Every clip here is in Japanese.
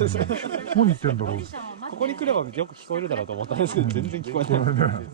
です。どこに行ってんだろう。ここに来ればよく聞こえるだろうと思ったんですけど、全然聞こえない。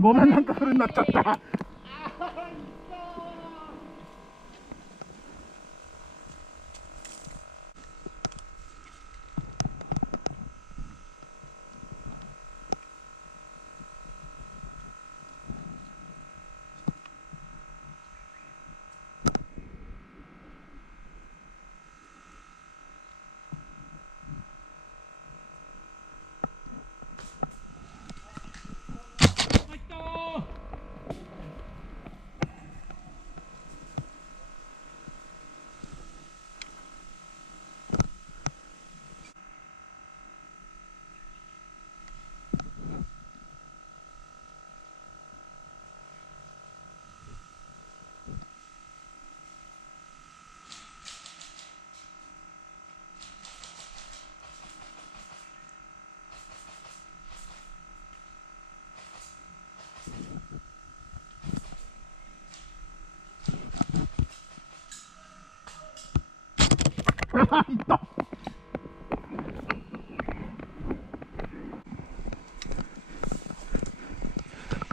ごめん、なんかフルになっちゃった。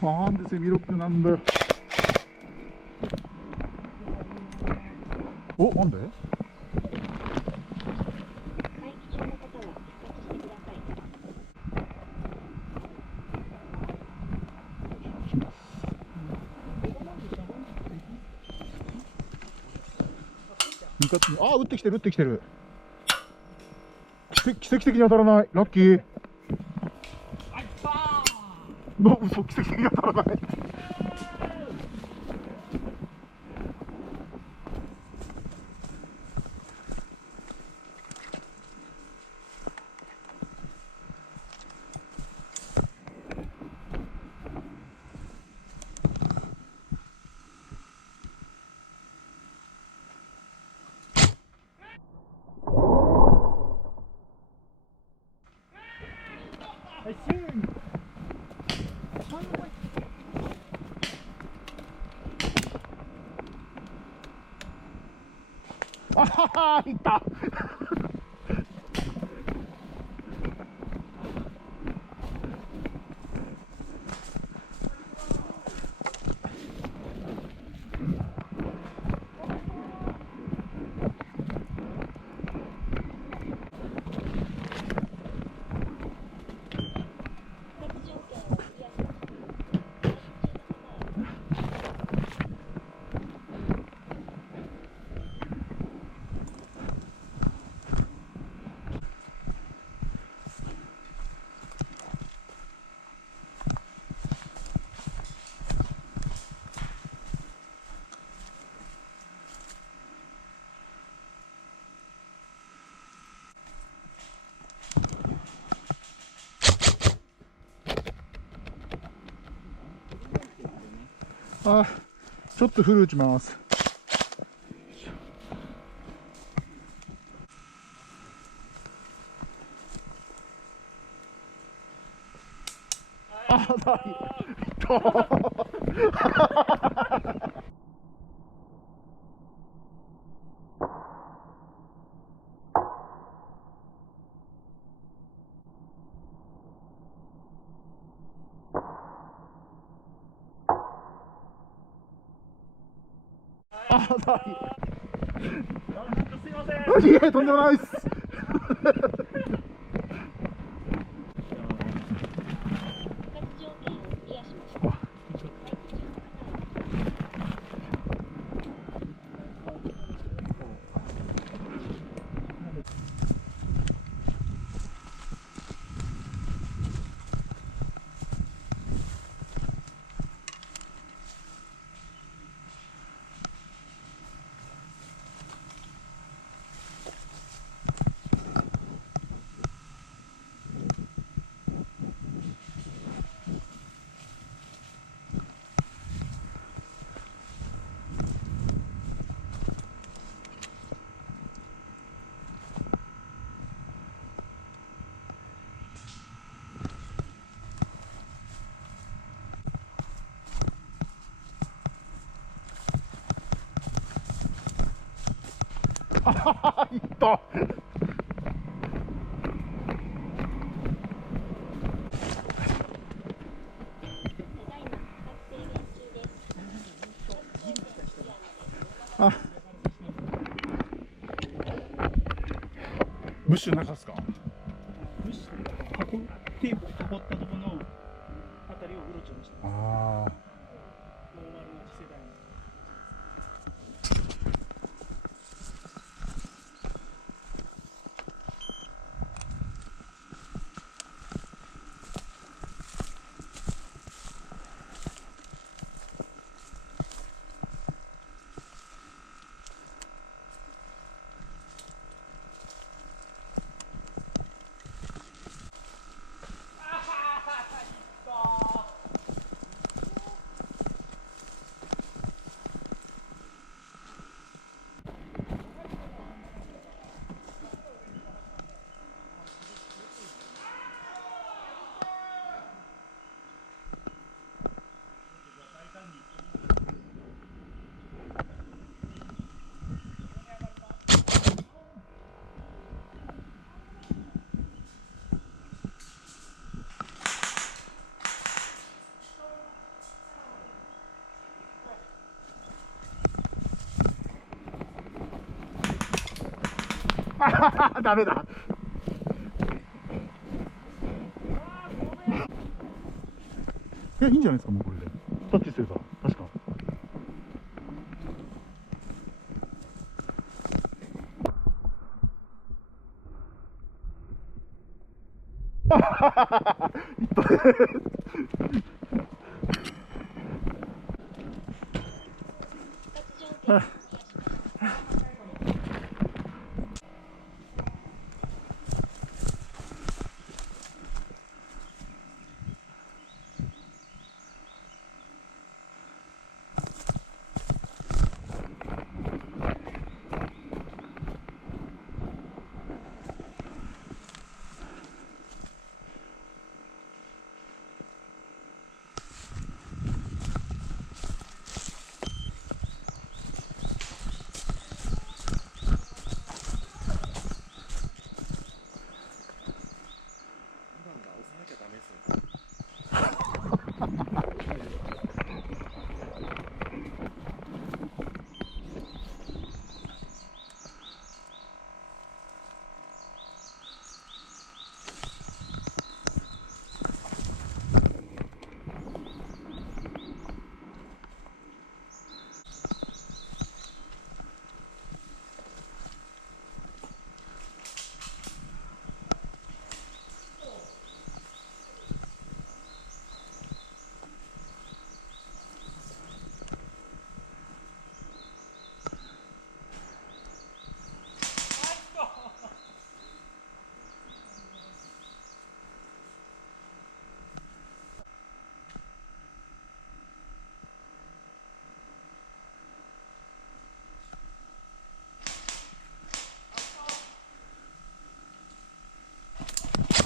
なんでセミロックなんだよ。お、なんで？あ、打ってきてる、打ってきてる。奇跡的に当たらない。ラッキー。嘘、奇跡的に当たらない。あはは、いった。あ、ちょっとフル打ちます。あ、だい。あ、だい。すいません。いえ、とんでもないです。あはは、いった。あ、ブッシュの中ですか？ブッシュテープで囲ったところのあたりをうろちょろしてます。ああ。ノーマルな次世代の。ダメだ。いいんじゃないですか、もうこれでタッチすれば確か。ヒットです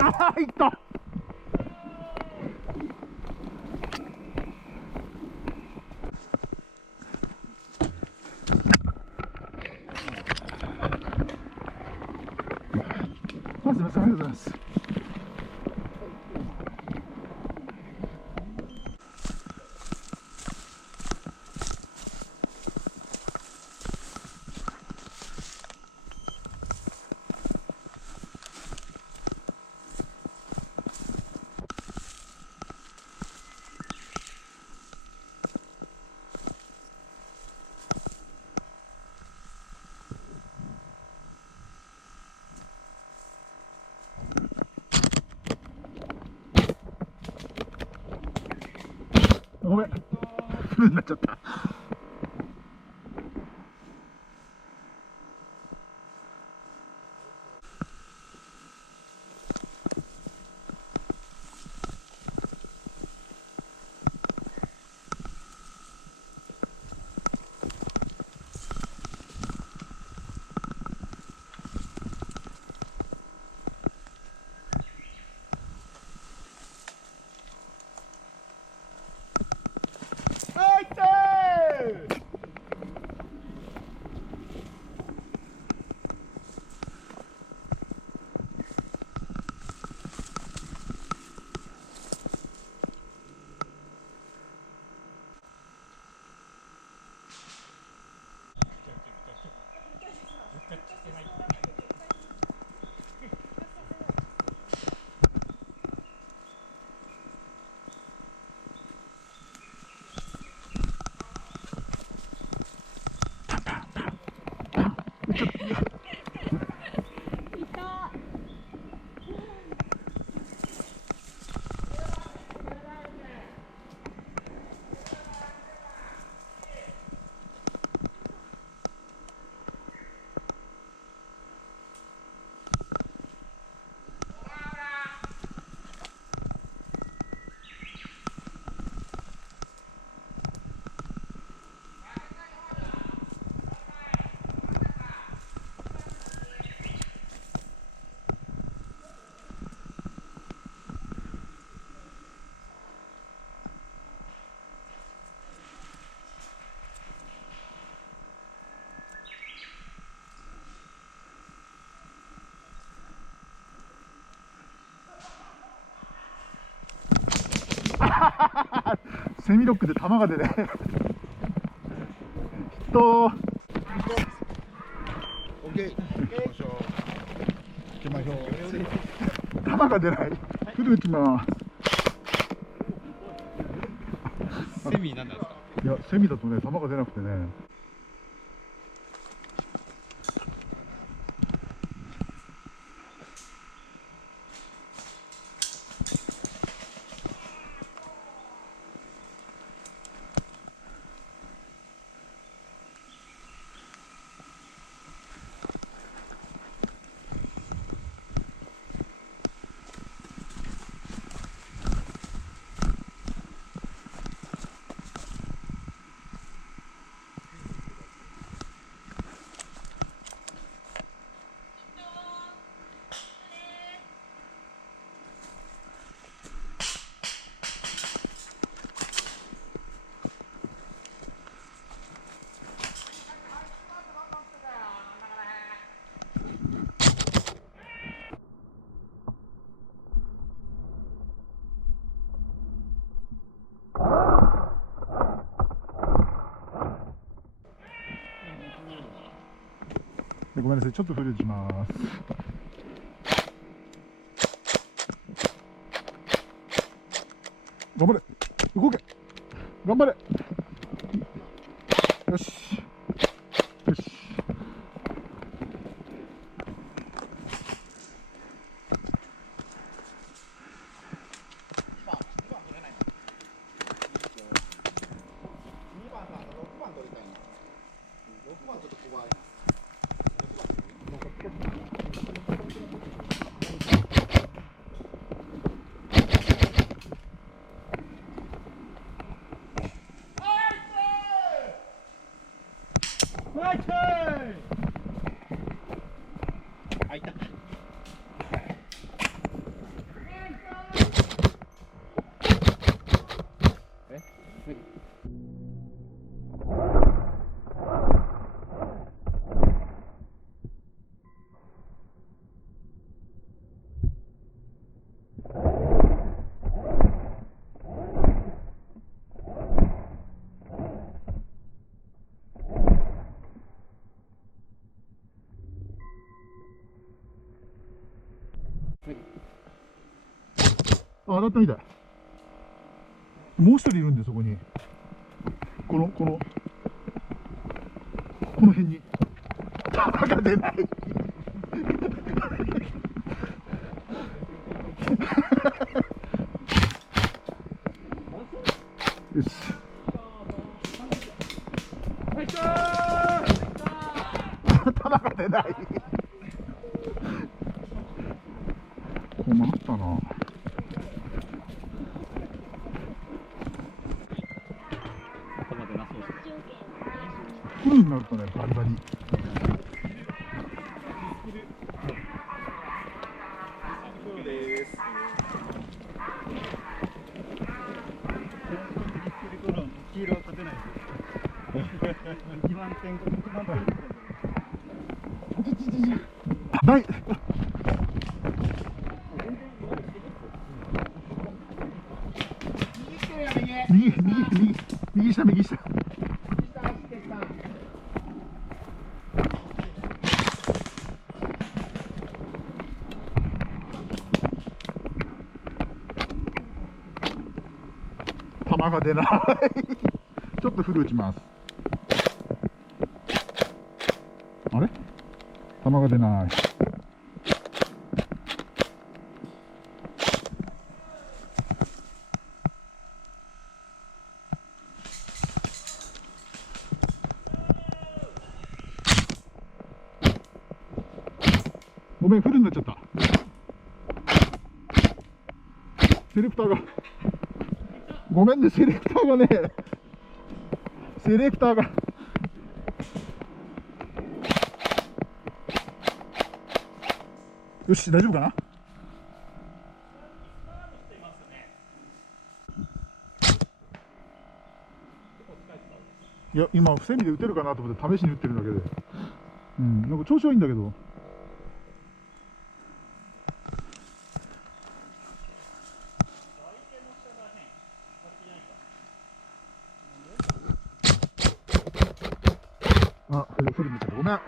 あー、いった。ありがとうございます。ごめん、フルになっちゃった。セミロックで弾が出ない。ヒット。オッケー。きましょう。球が出ない。フル打ちます。セミなんなんですか？いや、セミだとね、球が出なくてね。ごめんなさい、ちょっとフル打ちます。頑張れ、動け、頑張れ。よしよし。あ、いた。あ、当たったみたい。もう一人いるんで、そこに。この辺に。球が出ない。よし。球が出ない。困ったな。頭出なそうです。フルになるとね、バリバリ。黄色は勝てないです。2万点、6万点。ない。右下。球が出ない。ちょっとフル打ちます。あれ？球が出ない。ごめん、フルになっちゃった。セレクターが。ごめんね、セレクターがね。セレクターが。よし、大丈夫かな。いや、今、セミで打てるかなと思って試しに打ってるだけで。うん、なんか調子はいいんだけど。あ、フルになっちゃった。ごめん。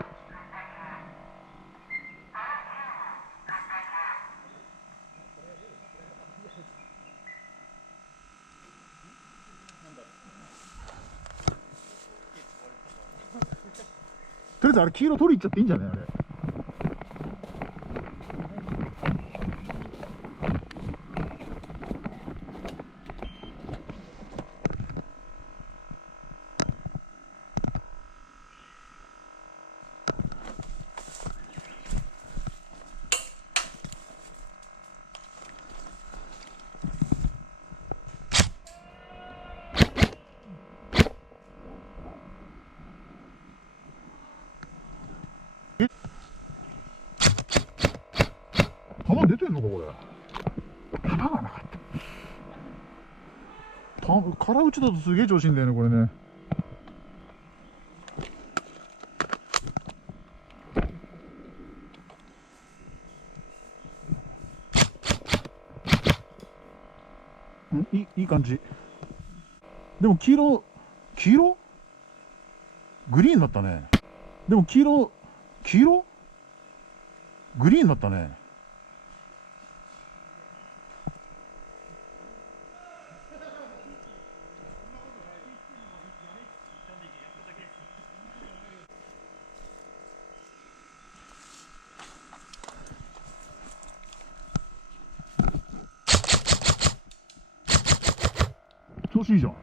とりあえずあれ黄色取りいっちゃっていいんじゃないあれ。球出てんのかこれ。球がなかった。空打ちだとすげえ調子いいんだよねこれね。いい感じ。でも黄色グリーンになったね。でも黄色グリーンになったね。調子いいじゃん。もう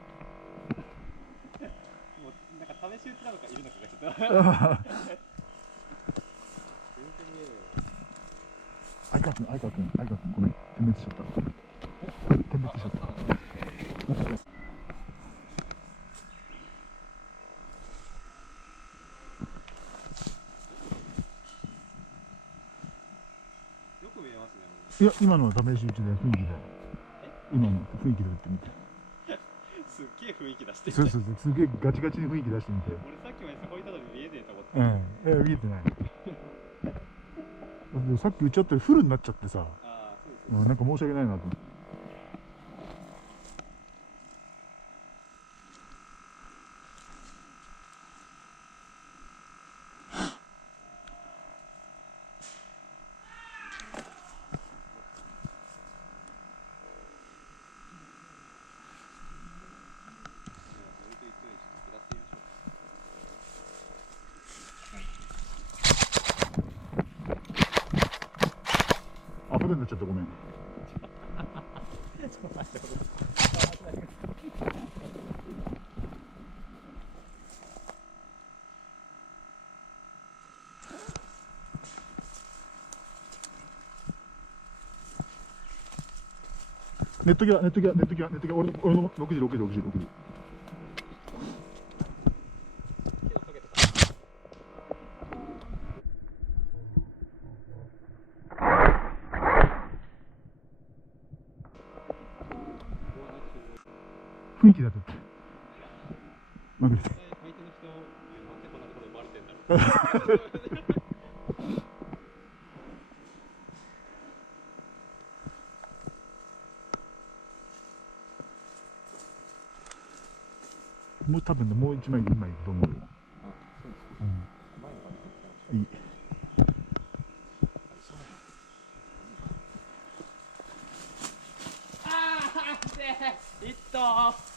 なんか試し打ちなのかいるのかがちょっと相川君、ごめん、点滅しちゃった。点滅しちゃった。よく見えますね。いや、今のは試し打ちで雰囲気で。今の雰囲気で打ってみて。すっげえ雰囲気出してそう、すげえガチガチに雰囲気出してみて。俺さっきまでそこいたのに見えねえと思って。見えてない。さっき打ち合ったらフルになっちゃってさ、ああ、そうです。なんか申し訳ないなと思って。不便になっちゃったごめん。ネット際俺の6時。雰囲気だってまぐれて相手の人、なんでこんなところでバレてんだろう。もう多分ねもう1枚2枚いくと思うよ。いい。ああ、いったー。